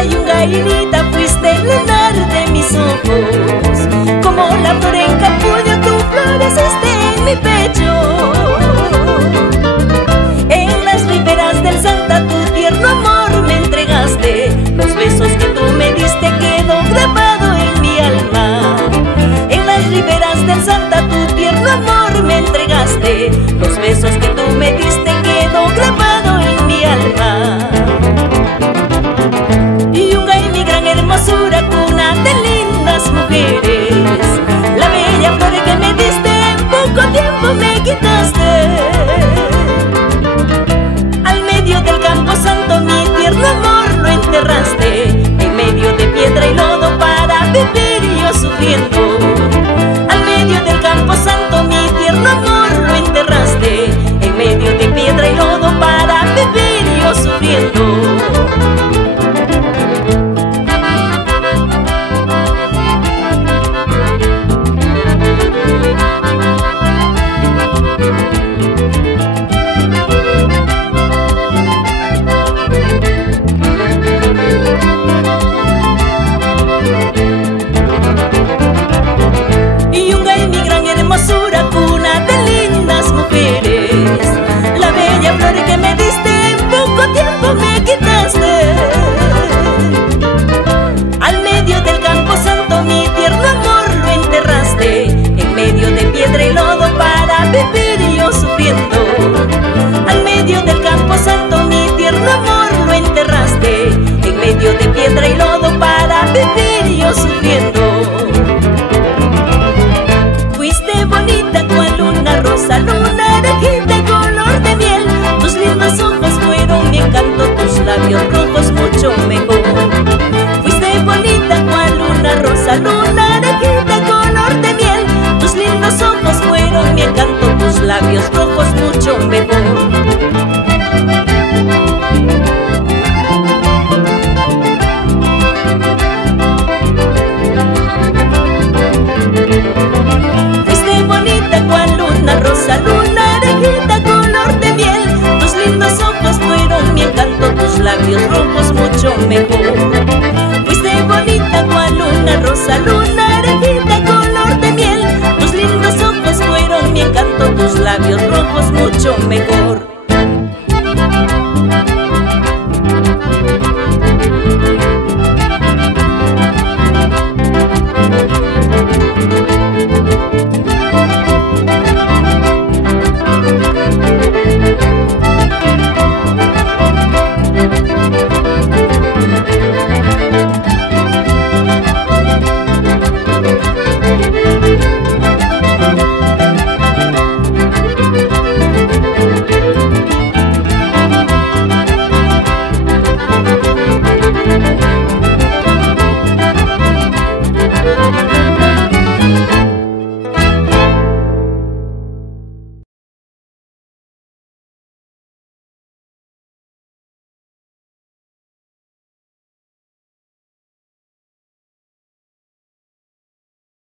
hermosa yungainita, fuiste el lunar de mis ojos. Como la flor en capullo, tú floreciste en mi pecho. En las riberas del Santa, tu tierno amor me entregaste. Los besos que tú me diste quedó grabado en mi alma. En las riberas del Santa, tu tierno amor me entregaste. Los besos que tú me diste quedó grabado en mi alma. Yungay, mi gran hermosura, cuna de lindas mujeres. La bella flor que me diste, en poco tiempo me quitaste. Al medio del campo santo, mi tierno amor lo enterraste. En medio de piedra y lodo, para vivir yo sufriendo. Al medio del campo santo, mi tierno amor lo enterraste. En medio de piedra y lodo, para vivir yo sufriendo. Hermosura, cuna de lindas mujeres. La bella flor que me diste, en poco tiempo me quitaste. Al medio del campo santo, mi tierno amor lo enterraste. En medio de piedra y lodo, para vivir yo sufriendo. Al medio del campo santo, mi tierno amor lo enterraste. En medio de piedra y lodo, para vivir yo sufriendo. Fuiste bonita cual una rosa, luna naranjita color de miel. Tus lindos ojos fueron mi encanto, tus labios rojos mucho mejor. Fuiste bonita cual una rosa, luna naranjita color de miel. Tus lindos ojos fueron mi encanto, tus labios rojos mucho mejor. Rosa, luna naranjita color de miel. Tus lindos ojos fueron mi encanto, tus labios rojos mucho mejor. Fuiste bonita cual una rosa, luna naranjita color de miel. Tus lindos ojos fueron mi encanto, tus labios rojos mucho mejor.